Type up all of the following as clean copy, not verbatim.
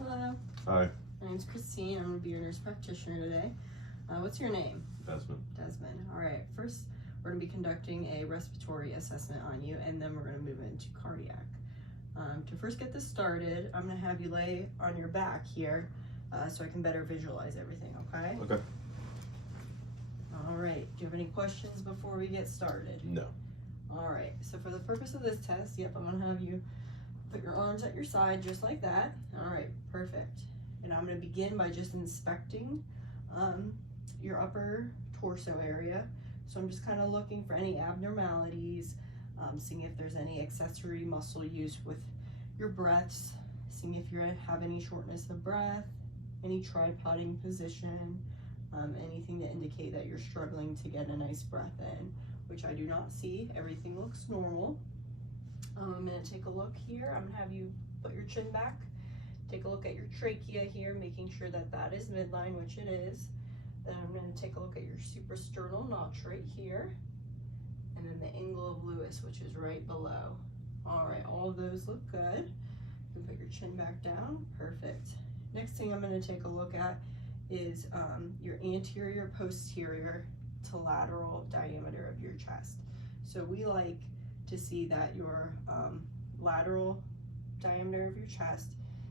Hello. Hi. My name's Christine. I'm going to be your nurse practitioner today. What's your name? Desmond. Desmond. All right. First, we're going to be conducting a respiratory assessment on you, and then we're going to move into cardiac. To first get this started, I'm going to have you lay on your back here so I can better visualize everything, okay? Okay. All right. Do you have any questions before we get started? No. All right. So for the purpose of this test, yep, I'm going to have you put your arms at your side just like that. All right. Perfect. And I'm going to begin by just inspecting your upper torso area. So I'm just kind of looking for any abnormalities, seeing if there's any accessory muscle use with your breaths, seeing if you have any shortness of breath, any tripoding position, anything to indicate that you're struggling to get a nice breath in, which I do not see. Everything looks normal. I'm going to take a look here. I'm going to have you put your chin back. Take a look at your trachea here, making sure that that is midline, which it is. Then I'm going to take a look at your suprasternal notch right here. And then the angle of Lewis, which is right below. All right, all of those look good. You can put your chin back down. Perfect. Next thing I'm going to take a look at is your anterior, posterior to lateral diameter of your chest. So we like to see that your lateral diameter of your chest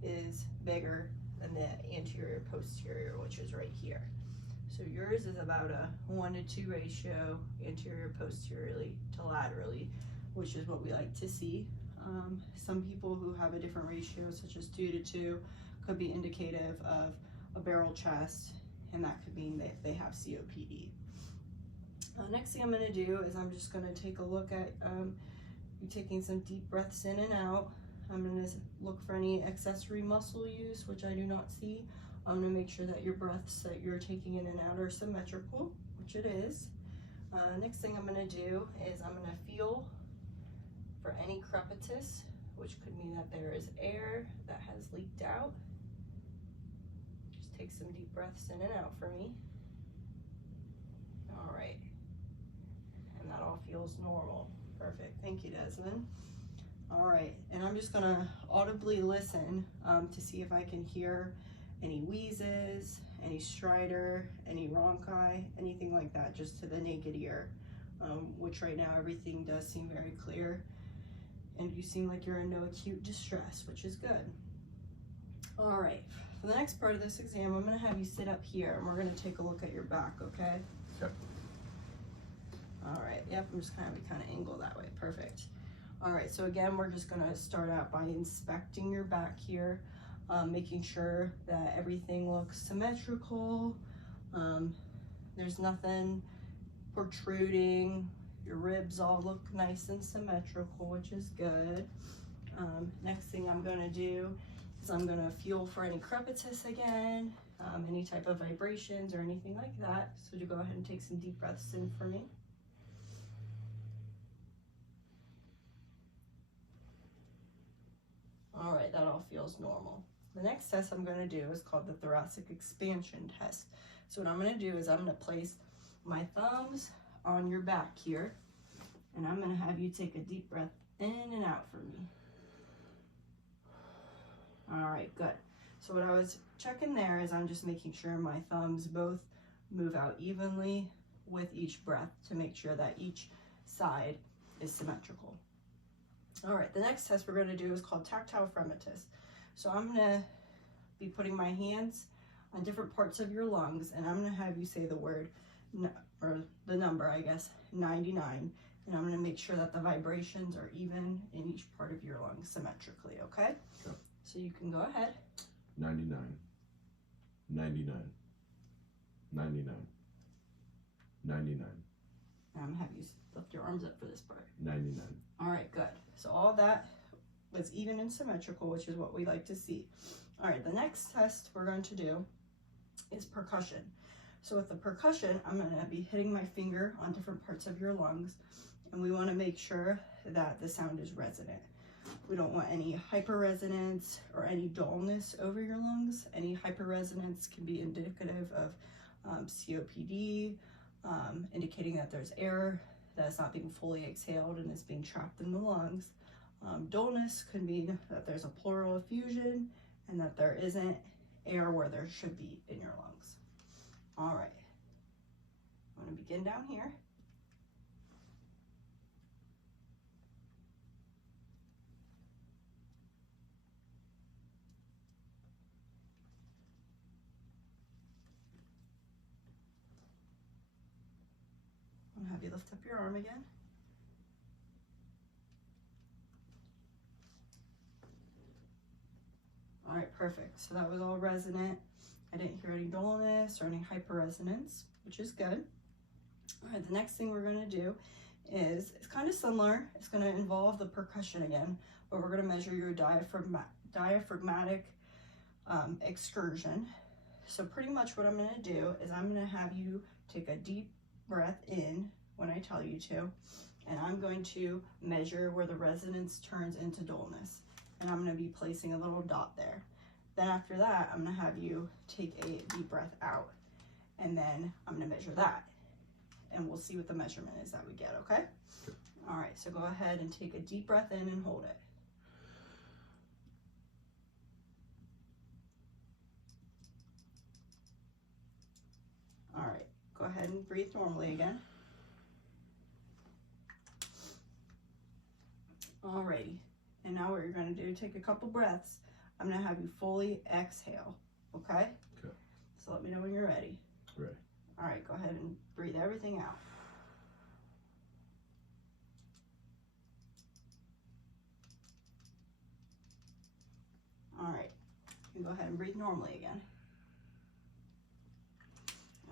is bigger than the anterior posterior, which is right here. So yours is about a 1-to-2 ratio, anterior posteriorly to laterally, which is what we like to see. Some people who have a different ratio, such as 2-to-2, could be indicative of a barrel chest, and that could mean that they have COPD. Next thing I'm going to do is I'm just going to take a look at you taking some deep breaths in and out. I'm going to look for any accessory muscle use, which I do not see. I'm going to make sure that your breaths that you're taking in and out are symmetrical, which it is. Next thing I'm going to do is I'm going to feel for any crepitus, which could mean that there is air that has leaked out. Just take some deep breaths in and out for me. All right. And that all feels normal. Perfect. Thank you, Desmond. All right, and I'm just gonna audibly listen to see if I can hear any wheezes, any stridor, any rhonchi, anything like that, just to the naked ear, which right now everything does seem very clear, and you seem like you're in no acute distress, which is good. All right, for the next part of this exam, I'm gonna have you sit up here, and we're gonna take a look at your back, okay? Yep. All right, yep, I'm just gonna have you kind of angle that way, perfect. All right, so again, we're just gonna start out by inspecting your back here, making sure that everything looks symmetrical. There's nothing protruding. Your ribs all look nice and symmetrical, which is good. Next thing I'm gonna do is I'm gonna feel for any crepitus again, any type of vibrations or anything like that. So to go ahead and take some deep breaths in for me. All right, that all feels normal. The next test I'm going to do is called the thoracic expansion test. So what I'm going to do is I'm going to place my thumbs on your back here, and I'm going to have you take a deep breath in and out for me. All right, good. So what I was checking there is I'm just making sure my thumbs both move out evenly with each breath to make sure that each side is symmetrical. All right, the next test we're going to do is called tactile fremitus. So I'm going to be putting my hands on different parts of your lungs, and I'm going to have you say the word, or the number, I guess, 99. And I'm going to make sure that the vibrations are even in each part of your lungs symmetrically, okay? Sure. So you can go ahead. 99, 99, 99, 99. And I'm going to have you lift your arms up for this part. 99. All right, good. So all that was even and symmetrical, which is what we like to see. All right, the next test we're going to do is percussion. So with the percussion, I'm going to be hitting my finger on different parts of your lungs, and we want to make sure that the sound is resonant. We don't want any hyperresonance or any dullness over your lungs. Any hyperresonance can be indicative of COPD, indicating that there's air that's not being fully exhaled and is being trapped in the lungs. Dullness could mean that there's a pleural effusion, and that there isn't air where there should be in your lungs. All right, I'm gonna begin down here. I'm gonna have you lift up your arm again. All right, perfect. So that was all resonant. I didn't hear any dullness or any hyperresonance, which is good. All right, the next thing we're gonna do is, it's kind of similar. It's gonna involve the percussion again, but we're gonna measure your diaphragmatic excursion. So pretty much what I'm gonna do is I'm gonna have you take a deep breath in when I tell you to, and I'm going to measure where the resonance turns into dullness. And I'm gonna be placing a little dot there. Then after that, I'm gonna have you take a deep breath out, and then I'm gonna measure that. And we'll see what the measurement is that we get, okay? All right, so go ahead and take a deep breath in and hold it. All right, go ahead and breathe normally again. Alrighty, and now what you're gonna do, take a couple breaths. I'm gonna have you fully exhale, okay? Okay. So let me know when you're ready. Ready. All right, go ahead and breathe everything out. All right, you can go ahead and breathe normally again.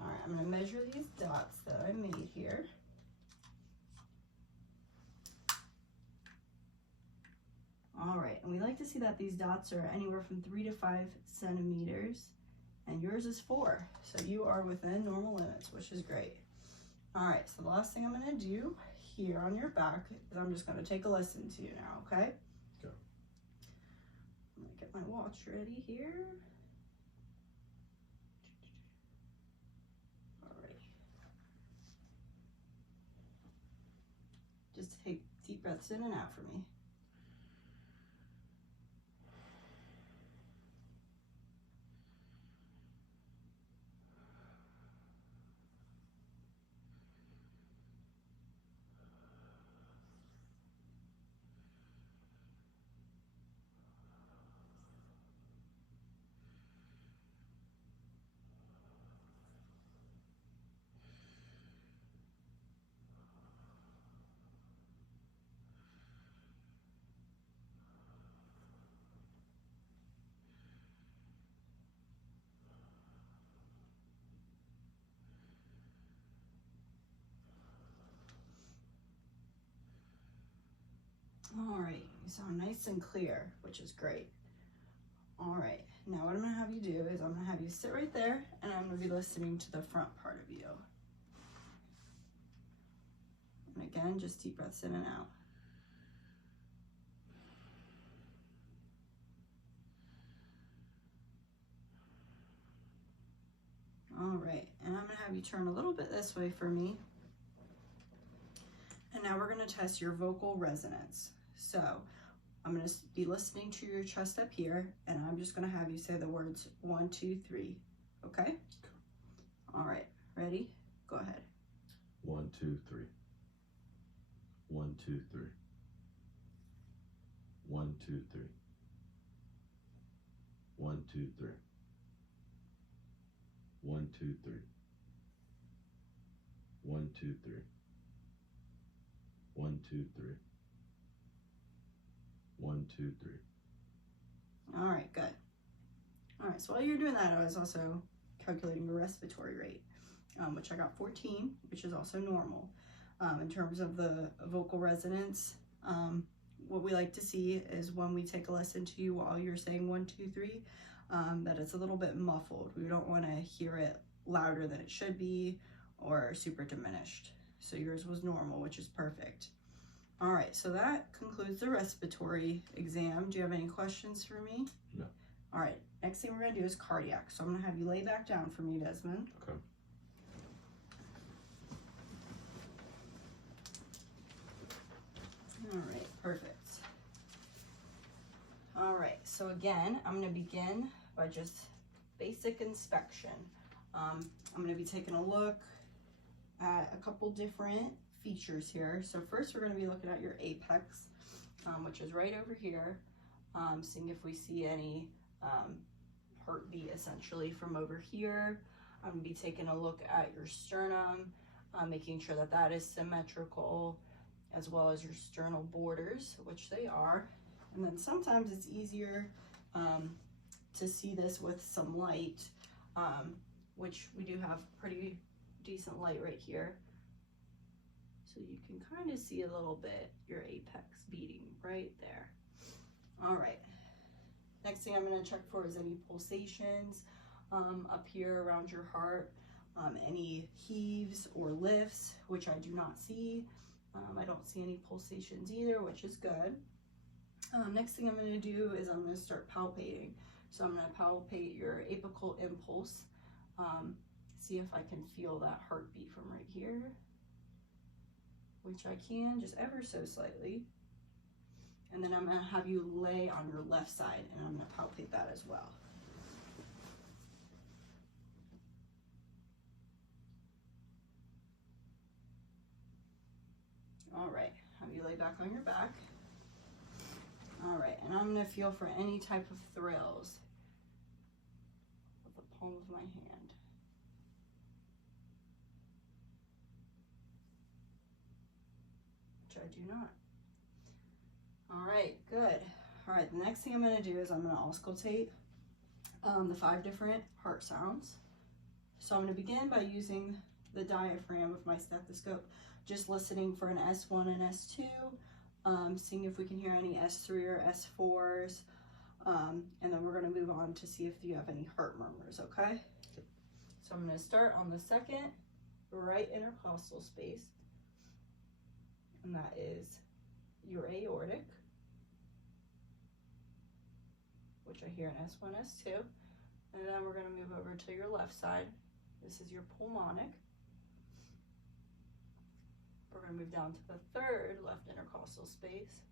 All right, I'm gonna measure these dots that I made here. All right, and we like to see that these dots are anywhere from 3 to 5 centimeters, and yours is 4. So you are within normal limits, which is great. All right, so the last thing I'm gonna do here on your back is I'm just gonna take a listen to you now, okay? Okay. I'm gonna get my watch ready here. All right. Just take deep breaths in and out for me. All right, you sound nice and clear, which is great. All right, now what I'm gonna have you do is I'm gonna have you sit right there, and I'm gonna be listening to the front part of you. And again, just deep breaths in and out. All right, and I'm gonna have you turn a little bit this way for me. And now we're gonna test your vocal resonance. So I'm gonna be listening to your chest up here, and I'm just gonna have you say the words 1, 2, 3, okay? All right, ready? Go ahead. 1, 2, 3. 1, 2, 3. 1, 2, 3. 1, 2, 3. 1, 2, 3. 1, 2, 3. 1, 2, 3. 1, 2, 3. All right, good. All right, so while you're doing that, I was also calculating your respiratory rate, which I got 14, which is also normal. In terms of the vocal resonance, what we like to see is when we take a listen to you while you're saying 1, 2, 3, that it's a little bit muffled. We don't want to hear it louder than it should be or super diminished. So yours was normal, which is perfect. All right, so that concludes the respiratory exam. Do you have any questions for me? No. All right, next thing we're gonna do is cardiac. So I'm gonna have you lay back down for me, Desmond. Okay. All right, perfect. All right, so again, I'm gonna begin by just basic inspection. I'm gonna be taking a look at a couple different features here. So first we're gonna be looking at your apex, which is right over here, seeing if we see any heartbeat essentially from over here. I'm gonna be taking a look at your sternum, making sure that that is symmetrical, as well as your sternal borders, which they are. And then sometimes it's easier to see this with some light, which we do have pretty decent light right here. So you can kind of see a little bit your apex beating right there. All right. Next thing I'm going to check for is any pulsations up here around your heart, any heaves or lifts, which I do not see. I don't see any pulsations either, which is good. Next thing I'm going to do is I'm going to start palpating. So I'm going to palpate your apical impulse, see if I can feel that heartbeat from right here, which I can just ever so slightly. And then I'm going to have you lay on your left side and I'm going to palpate that as well. All right, have you lay back on your back. All right, and I'm gonna feel for any type of thrills with the palm of my hand. Which I do not. All right, good. All right, the next thing I'm gonna do is I'm gonna auscultate the 5 different heart sounds. So I'm gonna begin by using the diaphragm of my stethoscope, just listening for an S1 and S2, seeing if we can hear any S3 or S4s, and then we're gonna move on to see if you have any heart murmurs, okay? So I'm gonna start on the second right intercostal space, and that is your aortic, which I hear an S1, S2, and then we're gonna move over to your left side. This is your pulmonic. We're going to move down to the third left intercostal space.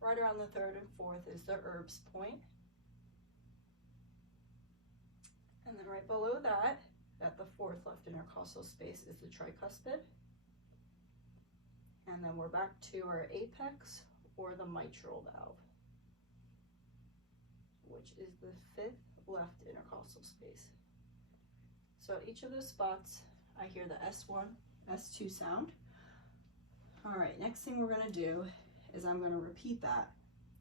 Right around the third and fourth is the Erb's point. And then right below that, at the fourth left intercostal space, is the tricuspid. And then we're back to our apex or the mitral valve, which is the fifth left intercostal space. So at each of those spots, I hear the S1, S2 sound. All right, next thing we're gonna do is I'm gonna repeat that,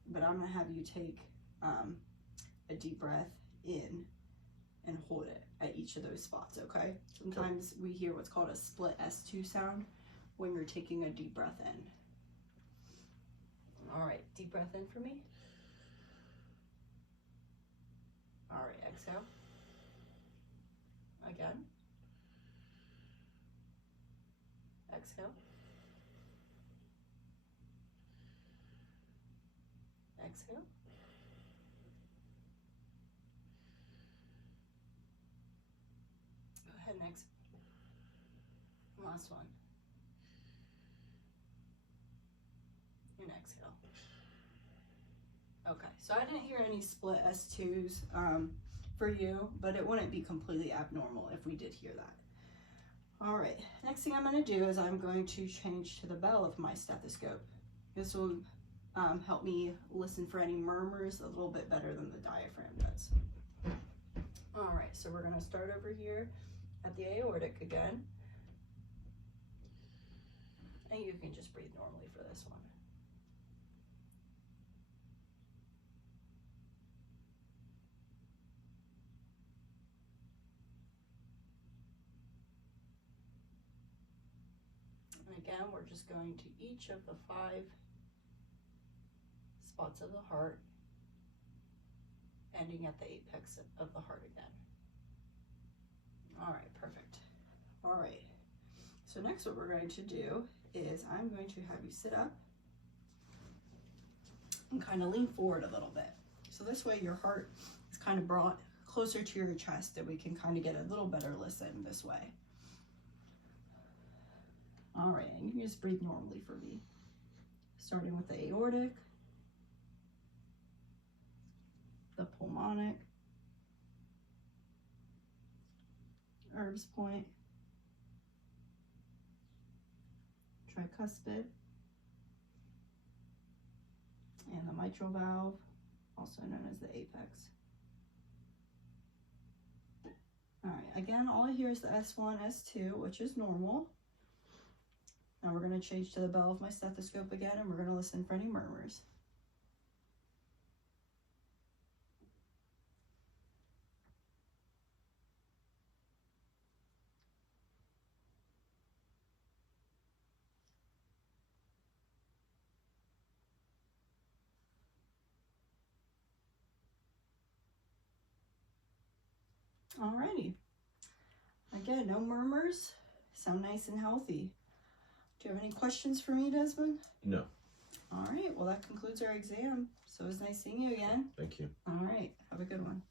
but I'm gonna have you take a deep breath in and hold it at each of those spots, okay? Sometimes we hear what's called a split S2 sound when you're taking a deep breath in. All right, deep breath in for me. All right, exhale. Again. Exhale. Exhale. Go ahead and exhale. Last one. And exhale. Okay, so I didn't hear any split S2s for you, but it wouldn't be completely abnormal if we did hear that. All right, next thing I'm going to do is I'm going to change to the bell of my stethoscope. This will help me listen for any murmurs a little bit better than the diaphragm does. All right, so we're going to start over here at the aortic again. And you can just breathe normally for this one. And again, we're just going to each of the 5 spots of the heart, ending at the apex of the heart again. All right, perfect. All right, so next what we're going to do is I'm going to have you sit up and kind of lean forward a little bit. So this way your heart is kind of brought closer to your chest and we can kind of get a little better listen this way. All right, and you can just breathe normally for me. Starting with the aortic. Tympanic, Erb's point, tricuspid, and the mitral valve, also known as the apex. All right, again, all I hear is the S1, S2, which is normal. Now we're going to change to the bell of my stethoscope again, and we're going to listen for any murmurs. Alrighty. Again, no murmurs. Sound nice and healthy. Do you have any questions for me, Desmond? No. All right. Well, that concludes our exam. So it was nice seeing you again. Thank you. All right. Have a good one.